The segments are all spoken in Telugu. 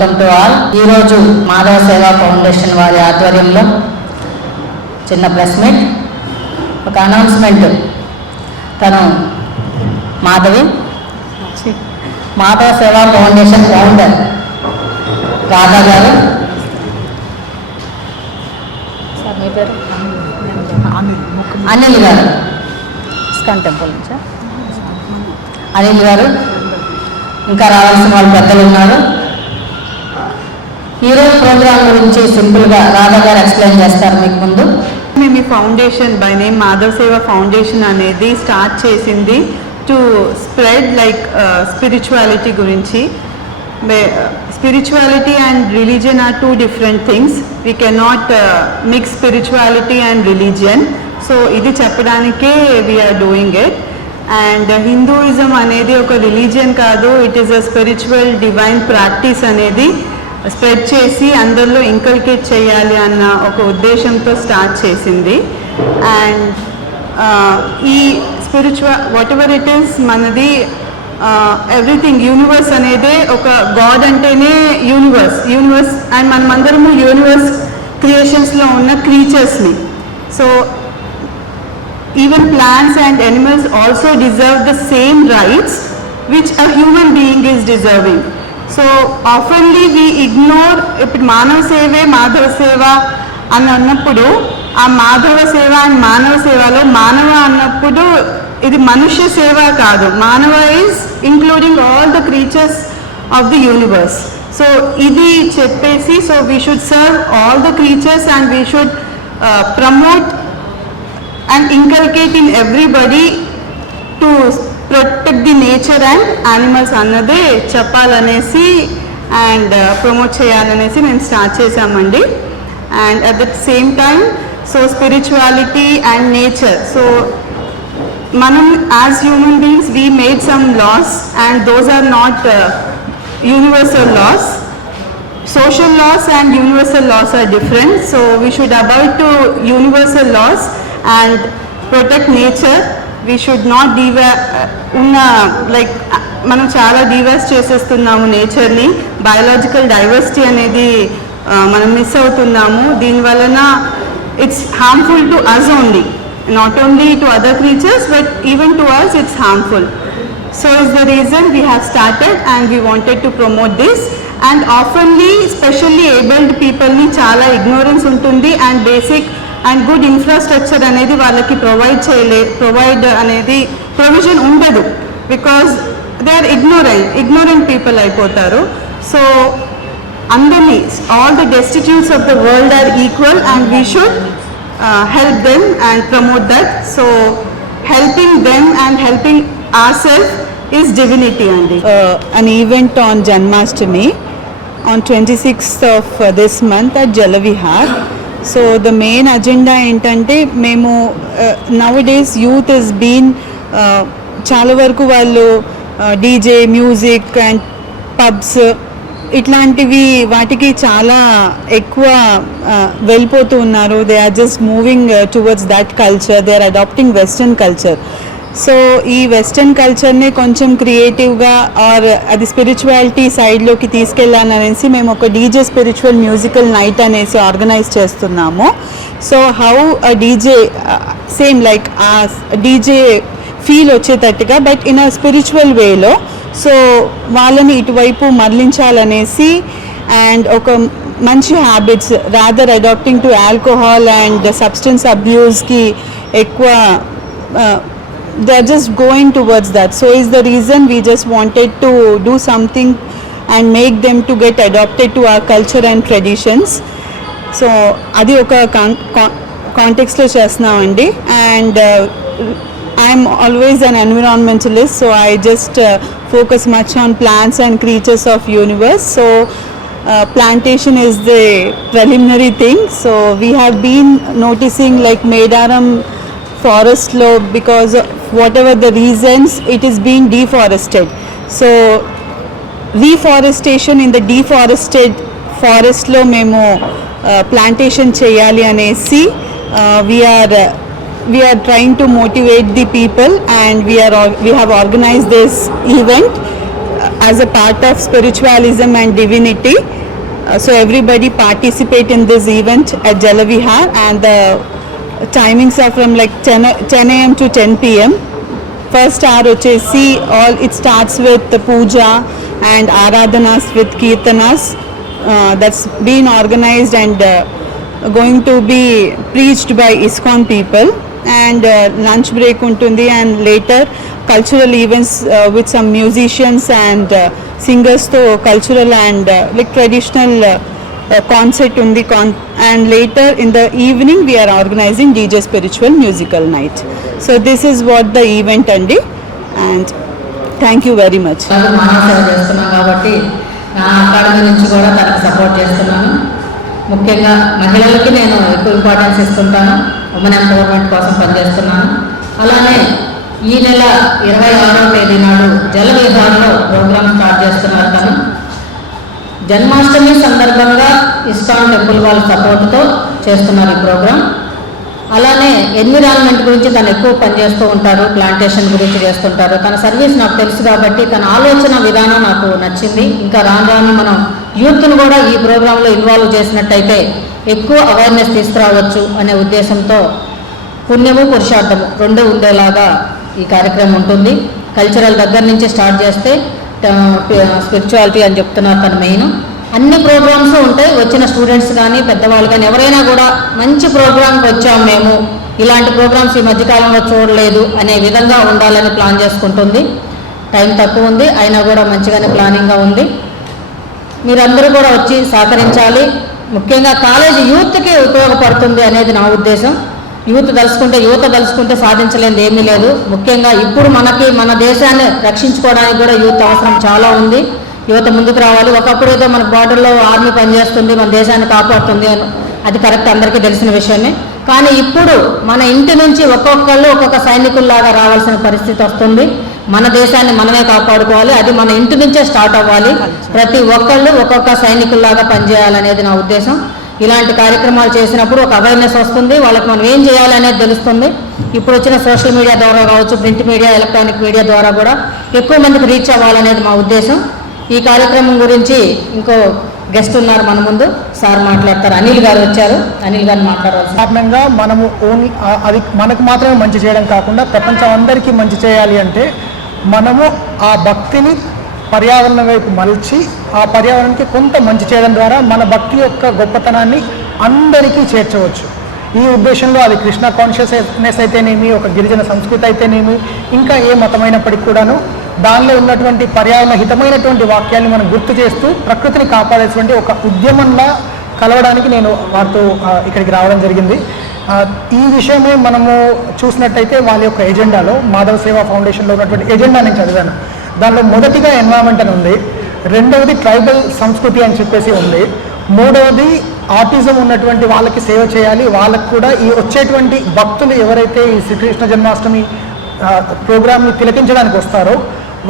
Welcome to all. ఈరోజు మాధవ సేవా ఫౌండేషన్ వారి ఆధ్వర్యంలో చిన్న ప్రెస్ మీట్ ఒక అనౌన్స్మెంట్. తను మాధవి. మాధవ సేవా ఫౌండేషన్ ఫౌండర్ రాధా గారు. అనిల్ గారు. ఇస్కాన్ టెంపుల్ నుంచా? అనిల్ గారు. ఇంకా రావాల్సిన వాళ్ళు పెద్దలు ఉన్నారు. ఈరోజు ప్రోగ్రామ్ గురించి సింపుల్గా రాధా గారు ఎక్స్ప్లెయిన్ చేస్తారు మీకు ముందు. మేము ఈ foundation by name Madhava Seva foundation అనేది స్టార్ట్ చేసింది టు స్ప్రెడ్ లైక్ స్పిరిచువాలిటీ గురించి. Spirituality and religion are two different things. We cannot mix spirituality and religion. So ఇది చెప్పడానికే we're doing it. And Hinduism అనేది ఒక రిలీజియన్ కాదు it is a spiritual divine practice అనేది స్ప్రెడ్ చేసి అందరిలో ఇంకల్కేట్ చేయాలి అన్న ఒక ఉద్దేశంతో స్టార్ట్ చేసింది. అండ్ uh, ఈ spiritual whatever it is మనది uh, ఎవ్రీథింగ్ యూనివర్స్ అనేదే ఒక గాడ్ అంటేనే యూనివర్స్ యూనివర్స్ అండ్ మనమందరము యూనివర్స్ క్రియేషన్స్లో ఉన్న క్రీచర్స్ని so even plants and animals also deserve the same rights which a human being is deserving so oftenly we ignore ఇప్పుడు మానవ సేవే మాధవ సేవ అని అన్నప్పుడు ఆ మాధవ సేవ అండ్ మానవ సేవలో మానవ అన్నప్పుడు ఇది మనుష్య సేవ కాదు. మానవ is including all the creatures of the universe so ఇది చెప్పేసి so we should serve all the creatures and we should promote and inculcate in everybody to protect the nature and animals అన్నది చెప్పాలనేసి అండ్ ప్రమోట్ చేయాలనేసి మేము స్టార్ట్ చేశామండి. And at the same time so spirituality and nature so మనం as human beings we made some laws and those are not universal laws social laws and universal laws are different so we should about to universal laws and protect nature we should not డివా ఉన్న లైక్ మనం చాలా డివైస్ చేసేస్తున్నాము నేచర్ని బయలాజికల్ డైవర్సిటీ అనేది మనం మిస్ అవుతున్నాము. దీనివలన it's harmful to us only not only to other creatures but even to us it's harmful so is the reason we have started and we wanted to promote this and oftenly specially abled పీపుల్ని చాలా ఇగ్నోరెన్స్ ఉంటుంది. And basic and good infrastructure అనేది వాళ్ళకి ప్రొవైడ్ చేయలే ప్రొవైడ్ అనేది ప్రొవిజన్ ఉండదు. Because they are ignorant ignorant people అయిపోతారు. సో అందరినీ all the destitutes of the world are equal and we should help them and promote that so helping them and helping our self is divinity అండి an event on Janmashtami on twenty sixth of this month at Jalavihar so the main agenda ఏంటంటే మేము now days youth is been చాలా వరకు వాళ్ళు డీజే మ్యూజిక్ అండ్ పబ్స్ ఇట్లాంటివి వాటికి చాలా ఎక్కువ uh, వెళ్ళిపోతూ ఉన్నారు. They are just moving towards that culture they are adapting western culture so ఈ వెస్ట్రన్ కల్చర్ని కొంచెం క్రియేటివ్గా ఆర్ అది స్పిరిచువాలిటీ సైడ్లోకి తీసుకెళ్ళాలనేసి మేము ఒక డీజే స్పిరిచువల్ మ్యూజికల్ నైట్ అనేసి ఆర్గనైజ్ చేస్తున్నాము. So how DJ same like ఆ డీజే ఫీల్ వచ్చేటట్టుగా బట్ ఇన్ అ స్పిరిచువల్ వేలో సో వాళ్ళని ఇటువైపు మరలించాలనేసి అండ్ ఒక మంచి habits rather adapting to alcohol and substance అబ్యూస్కి ఎక్కువ uh, they're just going towards that. So is the reason we just wanted to do something and make them to get adopted to our culture and traditions. So అది ఒక కాంటెక్స్లో చేస్తున్నామండి and I'm always an environmentalist so I just focus much on plants and creatures of universe so plantation is the preliminary thing so we have been noticing like Medaram ఫారెస్ట్లో because whatever the reasons it is being deforested so reforestation in the deforested ఫారెస్ట్లో మేము ప్లాంటేషన్ చేయాలి అనేసి we're we're trying to motivate the people and we're we have organize this event as a part of spiritualism and divinity. Uh, so everybody participate in this event at Jalavihar and timings are from like ten ten AM to ten PM first are వచ్చేసి all it starts with puja and ఆరాధనాస్ with Keerthanas that's been organised and going to be preached by ISKCON people and lunch break ఉంటుంది and later cultural events with some musicians and సింగర్స్తో cultural and like traditional Uh, and ఉంది. Con- and later in the evening we are organizing DJ spiritual musical night. So this is what the event అండి. And thank you very much మానవ చేస్తున్నాం కాబట్టి నా అకాడమీ నుంచి కూడా తనకు సపోర్ట్ చేస్తున్నాను. ముఖ్యంగా మహిళలకి నేను ఎక్కువ ఇంపార్టెన్స్ ఇస్తుంటాను. ఉమెన్ ఎంపవర్మెంట్ కోసం పనిచేస్తున్నాను. అలానే ఈ నెల ఇరవై ఆరో తేదీ నాడు జల విహారంలో ప్రోగ్రామ్ స్టార్ట్ చేస్తున్నారు తను. జన్మాష్టమి సందర్భంగా ఇస్కాన్ టెంపుల్ వాళ్ళ సపోర్ట్తో చేస్తున్నారు ఈ ప్రోగ్రామ్ అలానే ఎన్విరాన్మెంట్ గురించి తను ఎక్కువ పనిచేస్తూ ఉంటారు ప్లాంటేషన్ గురించి చేస్తుంటారు. తన సర్వీస్ నాకు తెలుసు కాబట్టి తన ఆలోచన విధానం నాకు నచ్చింది. ఇంకా రాను రాను మనం యూత్ను కూడా ఈ ప్రోగ్రాంలో ఇన్వాల్వ్ చేసినట్టయితే ఎక్కువ అవేర్నెస్ తీసుకురావచ్చు అనే ఉద్దేశంతో పుణ్యము పురుషార్థము రెండు ఉండేలాగా ఈ కార్యక్రమం ఉంటుంది. కల్చరల్ దగ్గర నుంచి స్టార్ట్ చేస్తే స్పిరిచువాలిటీ అని చెప్తున్నారు తన మెయిన్. అన్ని ప్రోగ్రామ్స్ ఉంటాయి వచ్చిన స్టూడెంట్స్ కానీ పెద్దవాళ్ళు కానీ ఎవరైనా కూడా మంచి ప్రోగ్రామ్కి వచ్చాము మేము. ఇలాంటి ప్రోగ్రామ్స్ ఈ మధ్యకాలంలో చూడలేదు అనే విధంగా ఉండాలని ప్లాన్ చేసుకుంటుంది. టైం తక్కువ ఉంది అయినా కూడా మంచిగానే ప్లానింగ్గా ఉంది. మీరందరూ కూడా వచ్చి సహకరించాలి. ముఖ్యంగా కాలేజీ యూత్కి ఉపయోగపడుతుంది అనేది నా ఉద్దేశం. యూత్ తలుసుకుంటే యువత తలుసుకుంటే సాధించలేదు ఏమీ లేదు. ముఖ్యంగా ఇప్పుడు మనకి మన దేశాన్ని రక్షించుకోవడానికి కూడా యూత్ అవసరం చాలా ఉంది. యువత ముందుకు రావాలి. ఒకప్పుడు ఏదో మన బార్డర్లో ఆర్మీ పనిచేస్తుంది మన దేశాన్ని కాపాడుతుంది అని. అది కరెక్ట్ అందరికీ తెలిసిన విషయమే. కానీ ఇప్పుడు మన ఇంటి నుంచి ఒక్కొక్కళ్ళు ఒక్కొక్క సైనికుల్లాగా రావాల్సిన పరిస్థితి వస్తుంది. మన దేశాన్ని మనమే కాపాడుకోవాలి. అది మన ఇంటి నుంచే స్టార్ట్ అవ్వాలి. ప్రతి ఒక్కళ్ళు ఒక్కొక్క సైనికుల్లాగా పనిచేయాలనేది నా ఉద్దేశం. ఇలాంటి కార్యక్రమాలు చేసినప్పుడు ఒక అవేర్నెస్ వస్తుంది. వాళ్ళకి మనం ఏం చేయాలనేది తెలుస్తుంది. ఇప్పుడు వచ్చిన సోషల్ మీడియా ద్వారా కావచ్చు ప్రింట్ మీడియా ఎలక్ట్రానిక్ మీడియా ద్వారా కూడా ఎక్కువ మందికి రీచ్ అవ్వాలనేది మా ఉద్దేశం. ఈ కార్యక్రమం గురించి ఇంకో గెస్ట్ ఉన్నారు మన ముందు. సార్ మాట్లాడతారు. అనిల్ గారు వచ్చారు. అనిల్ గారు మాట్లాడారు కారణంగా మనము ఓన్లీ అది మనకు మాత్రమే మంచి చేయడం కాకుండా ప్రపంచం అందరికీ మంచి చేయాలి అంటే మనము ఆ భక్తిని పర్యావరణం వైపు మలిచి ఆ పర్యావరణానికి కొంత మంచి చేయడం ద్వారా మన భక్తి యొక్క గొప్పతనాన్ని అందరికీ చేర్చవచ్చు. ఈ ఉద్దేశంలో అది కృష్ణ కాన్షియస్నెస్ అయితేనేమి ఒక గిరిజన సంస్కృతి అయితేనేమి ఇంకా ఏ మతమైనప్పటికీ కూడాను దానిలో ఉన్నటువంటి పర్యావరణ హితమైనటువంటి వాక్యాన్ని మనం గుర్తు చేస్తూ ప్రకృతిని కాపాడేటువంటి ఒక ఉద్యమంలా కలవడానికి నేను వారితో ఇక్కడికి రావడం జరిగింది. ఈ విషయమే మనము చూసినట్టయితే వాళ్ళ యొక్క ఎజెండాలో మాధవ సేవా ఫౌండేషన్లో ఉన్నటువంటి ఎజెండా నేను చదివాను. దానిలో మొదటిగా ఎన్వైరాన్మెంట్ అని ఉంది. రెండవది ట్రైబల్ సంస్కృతి అని చెప్పేసి ఉంది. మూడవది ఆటిజం ఉన్నటువంటి వాళ్ళకి సేవ చేయాలి. వాళ్ళకు కూడా ఈ వచ్చేటువంటి భక్తులు ఎవరైతే ఈ శ్రీకృష్ణ జన్మాష్టమి ప్రోగ్రామ్ని తిలకించడానికి వస్తారో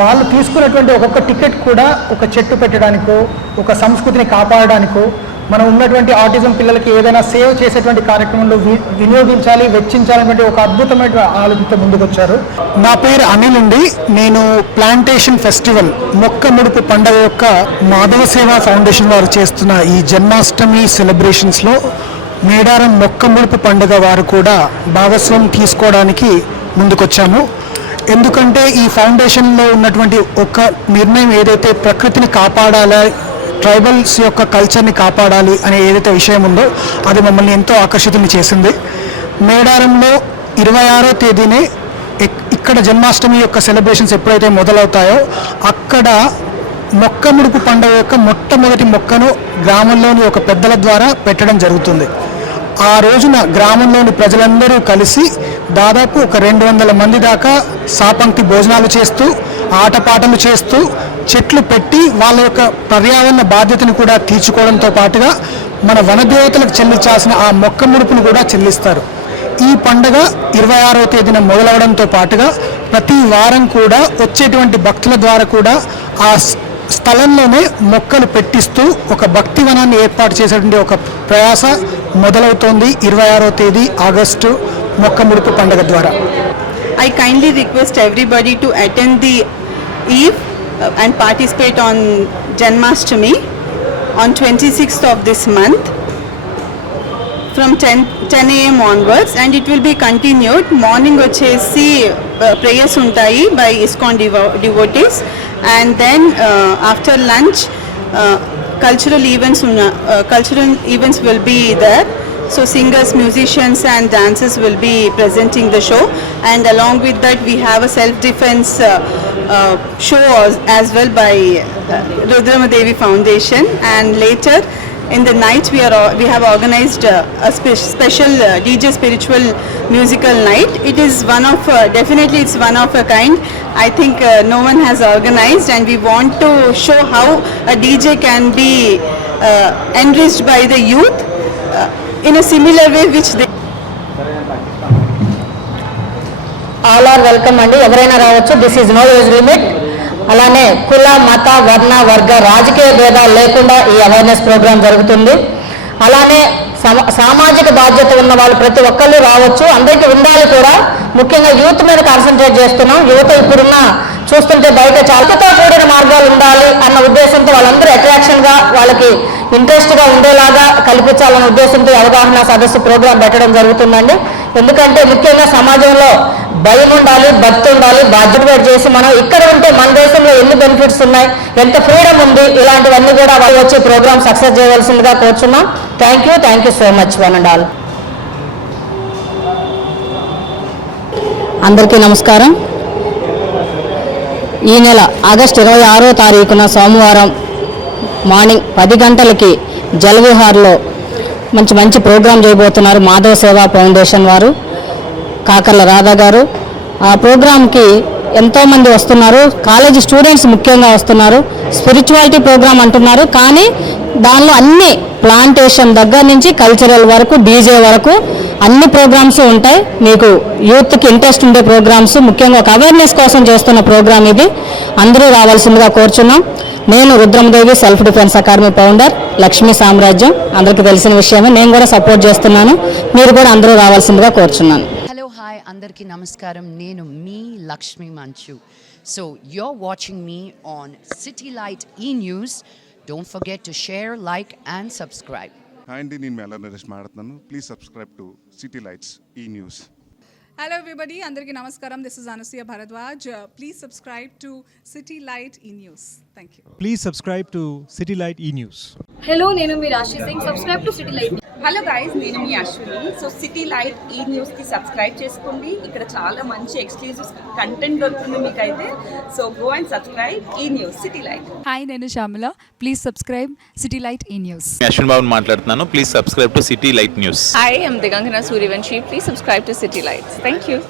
వాళ్ళు తీసుకున్నటువంటి ఒక్కొక్క టికెట్ కూడా ఒక చెట్టు పెట్టడానికో ఒక సంస్కృతిని కాపాడడానికో మనం ఉన్నటువంటి ఆటిజం పిల్లలకి ఏదైనా సేవ్ చేసేటువంటి కార్యక్రమంలో వి- వినియోగించాలి వెచ్చించాలనేటువంటి ఒక అద్భుతమైన ఆలోచనతో ముందుకొచ్చారు. నా పేరు అనిల్ అండి. నేను ప్లాంటేషన్ ఫెస్టివల్ మొక్క ముడుపు పండగ యొక్క మాధవ సేవా ఫౌండేషన్ వారు చేస్తున్న ఈ జన్మాష్టమి సెలబ్రేషన్స్లో మేడారం మొక్క ముడుపు పండుగ వారు కూడా భాగస్వామ్యం తీసుకోవడానికి ముందుకొచ్చాము. ఎందుకంటే ఈ ఫౌండేషన్లో ఉన్నటువంటి ఒక నిర్ణయం ఏదైతే ప్రకృతిని కాపాడాలి ట్రైబల్స్ యొక్క కల్చర్ని కాపాడాలి అనే ఏదైతే విషయం ఉందో అది మమ్మల్ని ఎంతో ఆకర్షితుని చేసింది. మేడారంలో ఇరవై ఆరో తేదీనే ఇక్కడ జన్మాష్టమి యొక్క సెలబ్రేషన్స్ ఎప్పుడైతే మొదలవుతాయో అక్కడ మొక్క ముడుపు పండుగ యొక్క మొట్టమొదటి మొక్కను గ్రామంలోని ఒక పెద్దల ద్వారా పెట్టడం జరుగుతుంది. ఆ రోజున గ్రామంలోని ప్రజలందరూ కలిసి దాదాపు ఒక రెండు వందల మంది దాకా సాపంక్తి భోజనాలు చేస్తూ ఆటపాటలు చేస్తూ చెట్లు పెట్టి వాళ్ళ యొక్క పర్యావరణ బాధ్యతను కూడా తీర్చుకోవడంతో పాటుగా మన వనదేవతలకు చెల్లించాల్సిన ఆ మొక్క ముడుపును కూడా చెల్లిస్తారు. ఈ పండగ ఇరవై ఆరవ తేదీన మొదలవడంతో పాటుగా ప్రతి వారం కూడా వచ్చేటువంటి భక్తుల ద్వారా కూడా ఆ స్- స్థలంలోనే మొక్కలు పెట్టిస్తూ ఒక భక్తి వనాన్ని ఏర్పాటు చేసేటువంటి ఒక ప్రయాస మొదలవుతోంది ఇరవై ఆరో తేదీ ఆగస్టు మొక్క ముడుపు పండుగ ద్వారా. I kindly request everybody to attend the ఈ and participate on Janmashtami on 26th of this month from 10, 10 a.m. onwards and it will be continued. Morning వచ్చేసి ప్రేయర్స్ ఉంటాయి by ISKCON devo- devotees and then uh, after lunch uh, cultural events ఉన్న- uh, cultural events will be there. So singers, musicians and dancers will be presenting the show and along with that we have a self-defense uh, uh, show as, as well by uh, Rudramadevi Foundation and later in the night we are we have organized uh, a spe- special uh, DJ spiritual musical night. It is one of uh, definitely it's one of a kind. I think uh, no one has organized, and we want to show how a DJ can be uh, enriched by the youth uh, in a similar way which they. All are welcome అండి. ఎవరైనా రావచ్చు. This is no age limit అలానే కుల మత వర్ణ వర్గ రాజకీయ భేదాలు లేకుండా ఈ అవేర్నెస్ ప్రోగ్రాం జరుగుతుంది. అలానే సమ- సామాజిక బాధ్యత ఉన్న వాళ్ళు ప్రతి ఒక్కళ్ళు రావచ్చు. అందరికీ ఉండాలి కూడా. ముఖ్యంగా యూత్ మీద కాన్సన్ట్రేట్ చేస్తున్నాం. యువత ఇప్పుడున్న చూస్తుంటే బయట చాలకతో కూడిన మార్గాలు ఉండాలి అన్న ఉద్దేశంతో వాళ్ళందరూ అట్రాక్షన్గా వాళ్ళకి ఇంట్రెస్ట్గా ఉండేలాగా కల్పించాలన్న ఉద్దేశంతో అవగాహన సదస్సు ప్రోగ్రాం పెట్టడం జరుగుతుందండి. ఎందుకంటే ముఖ్యంగా సమాజంలో భయం ఉండాలి భక్తి ఉండాలి బాధ్యత చేసి మనం ఇక్కడ ఉంటే మన దేశంలో ఎన్ని బెనిఫిట్స్ ఉన్నాయి ఎంత ఫ్రీడమ్ ఉంది ఇలాంటివన్నీ కూడా వాళ్ళు వచ్చి ప్రోగ్రామ్ సక్సెస్ చేయవలసిందిగా కోరుచున్నాం. Thank you thank you so much one and all అందరికీ నమస్కారం. ఈ నెల ఆగస్టు ఇరవై ఆరో తారీఖున సోమవారం మార్నింగ్ పది గంటలకి జలవిహార్లో మంచి మంచి ప్రోగ్రాం చేయబోతున్నారు మాధవ సేవా ఫౌండేషన్ వారు. కాకర్ల రాధా గారు. ఆ ప్రోగ్రాంకి ఎంతోమంది వస్తున్నారు. కాలేజీ స్టూడెంట్స్ ముఖ్యంగా వస్తున్నారు. స్పిరిచువాలిటీ ప్రోగ్రామ్ అంటున్నారు. కానీ దానిలో అన్ని ప్లాంటేషన్ దగ్గర నుంచి కల్చరల్ వరకు డీజే వరకు అన్ని ప్రోగ్రామ్స్ ఉంటాయి. మీకు యూత్కి ఇంట్రెస్ట్ ఉండే ప్రోగ్రామ్స్ ముఖ్యంగా ఒక అవేర్నెస్ కోసం చేస్తున్న ప్రోగ్రామ్ ఇది. అందరూ రావాల్సిందిగా కోరుచున్నాం. నేను Rudramadevi self defence academy founder Lakshmi Samrajyam. అందరికీ తెలిసిన విషయమే. నేను కూడా సపోర్ట్ చేస్తున్నాను. మీరు కూడా అందరూ రావాల్సిందిగా కోరుచున్నాను. హాయ్ అందరికీ నమస్కారం నేను మీ Lakshmi Manchu so you're watching me on City Light E news don't forget to share like and subscribe hi అండి నేను మెల్ల నరేష్ మాట్లాడుతున్నాను please subscribe to City Lights E news Hello, everybody. Andarki Namaskaram. This is Anusuya Bharadwaj. Uh, please subscribe to City Light E News. Thank you. Please subscribe to City Light E News. Hello నేను మీ Rashi Singh subscribe to City Light hello guys నేను మీ Ashwini. So City Light E న్యూస్కి సబ్స్క్రైబ్ చేసుకోండి. ఇక్కడ చాలా మంచి ఎక్స్క్లూజివ్ కంటెంట్ దొరుకుతుంది మీకైతే. సో గో అండ్ సబ్స్క్రైబ్ ఈ న్యూస్ సిటీ లైట్ హాయ్ నేను Shyamala please subscribe city light ఈ న్యూస్ అశ్విన్ బాబు మాట్లాడుతున్నాను. Please subscribe to city light news hi I'm Digangana Suryavanshi please subscribe to city lights thank you